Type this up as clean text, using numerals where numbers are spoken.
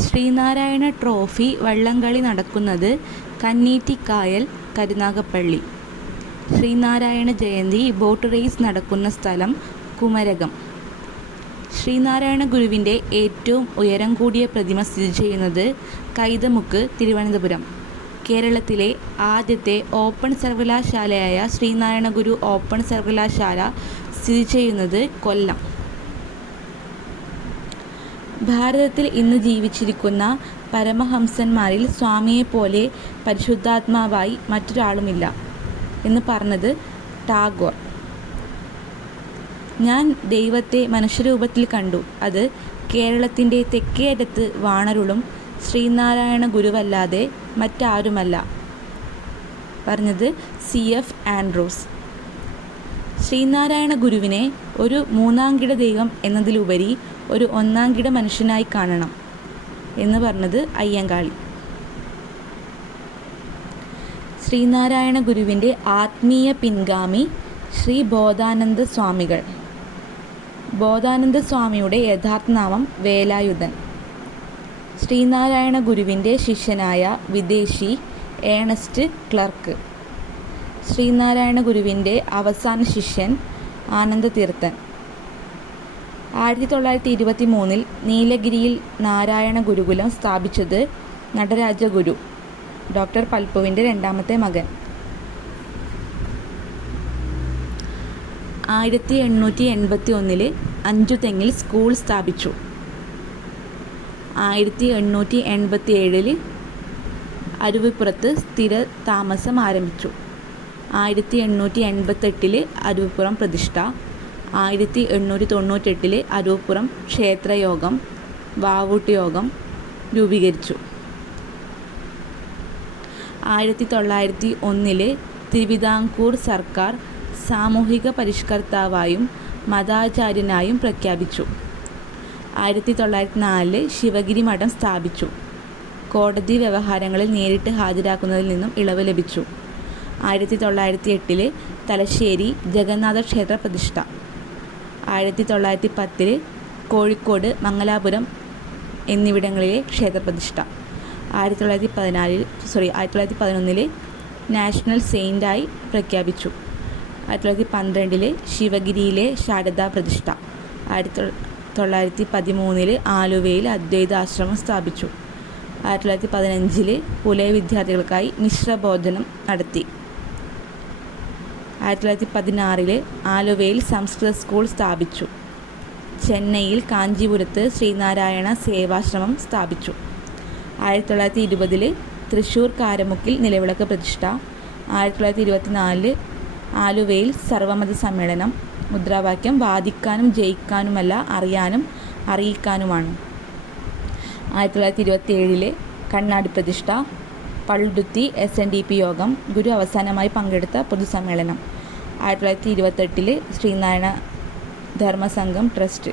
Sreenarayana trophy വള്ളംകളി നടക്കുന്നത് കന്നീറ്റിക്കായൽ, Karunagappally. Sreenarayana Jayanti boat race നടക്കുന്ന സ്ഥലം കുമരകം. ശ്രീനാരായണ ഗുരുവിൻ്റെ ഏറ്റവും ഉയരം കൂടിയ പ്രതിമ സ്ഥിതി ചെയ്യുന്നത് കൈതമുക്ക്, തിരുവനന്തപുരം. കേരളത്തിലെ ആദ്യത്തെ ഓപ്പൺ സർവകലാശാലയായ ശ്രീനാരായണ ഗുരു ഓപ്പൺ സർവകലാശാല സ്ഥിതി ചെയ്യുന്നത് കൊല്ലം. ഭാരതത്തിൽ ഇന്ന് ജീവിച്ചിരിക്കുന്ന പരമഹംസന്മാരിൽ സ്വാമിയെപ്പോലെ പരിശുദ്ധാത്മാവായി മറ്റൊരാളുമില്ല എന്ന് പറഞ്ഞത് ടാഗോർ. ഞാൻ ദൈവത്തെ മനുഷ്യരൂപത്തിൽ കണ്ടു. അത് കേരളത്തിൻ്റെ തെക്കേയറ്റത്ത് വാണരുളും ശ്രീനാരായണ ഗുരുവല്ലാതെ മറ്റാരുമല്ല പറഞ്ഞത് CF ആൻഡ്രൂസ്. ശ്രീനാരായണ ഗുരുവിനെ ഒരു മൂന്നാംകിട ദൈവം എന്നതിലുപരി ഒരു ഒന്നാംകിട മനുഷ്യനായി കാണണം എന്ന് പറഞ്ഞത് അയ്യങ്കാളി. ശ്രീനാരായണ ഗുരുവിൻ്റെ ആത്മീയ പിൻഗാമി ശ്രീ ബോധാനന്ദ സ്വാമികൾ. ബോധാനന്ദ സ്വാമിയുടെ യഥാർത്ഥ നാമം വേലായുധൻ. ശ്രീനാരായണ ഗുരുവിൻ്റെ ശിഷ്യനായ വിദേശി ഏണസ്റ്റ് ക്ലർക്ക്. ശ്രീനാരായണ ഗുരുവിൻ്റെ അവസാന ശിഷ്യൻ ആനന്ദതീർത്ഥൻ. 1923 നീലഗിരിയിൽ നാരായണ ഗുരുകുലം സ്ഥാപിച്ചത് നടരാജഗുരു, ഡോക്ടർ പൽപ്പുവിൻ്റെ രണ്ടാമത്തെ മകൻ. 1881 അഞ്ചുതെങ്ങിൽ സ്കൂൾ സ്ഥാപിച്ചു. 1887 അരുവിപ്പുറത്ത് സ്ഥിര താമസം ആരംഭിച്ചു. 1888 അരുവിപ്പുറം പ്രതിഷ്ഠ. 1898 അരുവിപ്പുറം ക്ഷേത്രയോഗം, വാവൂട്ടുയോഗം രൂപീകരിച്ചു. 1901 തിരുവിതാംകൂർ സർക്കാർ സാമൂഹിക പരിഷ്കർത്താവായും മതാചാര്യനായും പ്രഖ്യാപിച്ചു. 1904 ശിവഗിരി മഠം സ്ഥാപിച്ചു. കോടതി വ്യവഹാരങ്ങളിൽ നേരിട്ട് ഹാജരാക്കുന്നതിൽ നിന്നും ഇളവ് ലഭിച്ചു. 1908 തലശ്ശേരി ജഗന്നാഥ ക്ഷേത്ര പ്രതിഷ്ഠ. 1910 കോഴിക്കോട്, മംഗലാപുരം എന്നിവിടങ്ങളിലെ ക്ഷേത്രപ്രതിഷ്ഠ. 1911 നാഷണൽ സെയിൻ്റായി പ്രഖ്യാപിച്ചു. 1912 ശിവഗിരിയിലെ ശാരദാ പ്രതിഷ്ഠ. 1913 ആലുവയിൽ അദ്വൈതാശ്രമം സ്ഥാപിച്ചു. 1915 പുലയ വിദ്യാർത്ഥികൾക്കായി മിശ്രഭോജനം നടത്തി. 1916 ആലുവയിൽ സംസ്കൃത സ്കൂൾ സ്ഥാപിച്ചു. ചെന്നൈയിൽ കാഞ്ചീപുരത്ത് ശ്രീനാരായണ സേവാശ്രമം സ്ഥാപിച്ചു. 1920 തൃശ്ശൂർ കാരമുക്കിൽ നിലവിളക്ക് പ്രതിഷ്ഠ. 1924 ആലുവയിൽ സർവമത സമ്മേളനം. മുദ്രാവാക്യം വാദിക്കാനും ജയിക്കാനുമല്ല, അറിയാനും അറിയിക്കാനുമാണ്. 1927 കണ്ണാടി പ്രതിഷ്ഠ. പള്ളുരുത്തി SNDP യോഗം ഗുരു അവസാനമായി പങ്കെടുത്ത പൊതുസമ്മേളനം. 1928 ശ്രീനാരായണ ധർമ്മസംഘം ട്രസ്റ്റ്.